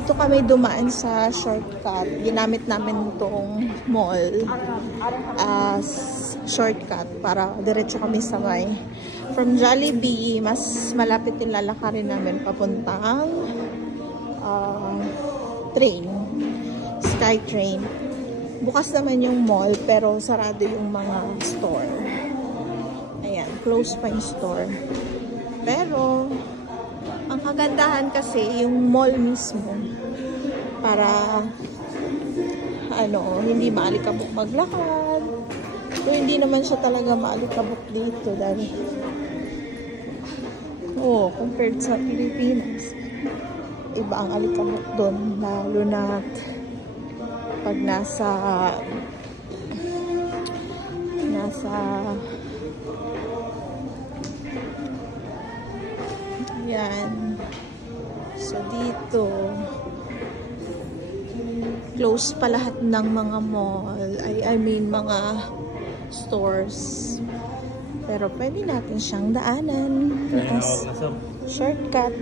Dito kami dumaan sa shortcut. Ginamit namin itong mall as shortcut para diretso kami sa may. From Jollibee, mas malapit yung lalakarin namin papuntang train. Skytrain. Bukas naman yung mall pero sarado yung mga store. Ayan, close pa yung store. Pero ang kagandahan kasi yung mall mismo para hindi maalikabok maglakad. Pero hindi naman siya talaga maalikabok dito dahil compared sa Pilipinas, iba ang alikabok doon, lalo na pag nasa yan. So dito close pa lahat ng mga mall, I mean mga stores, pero pwede natin siyang daanan as shortcut.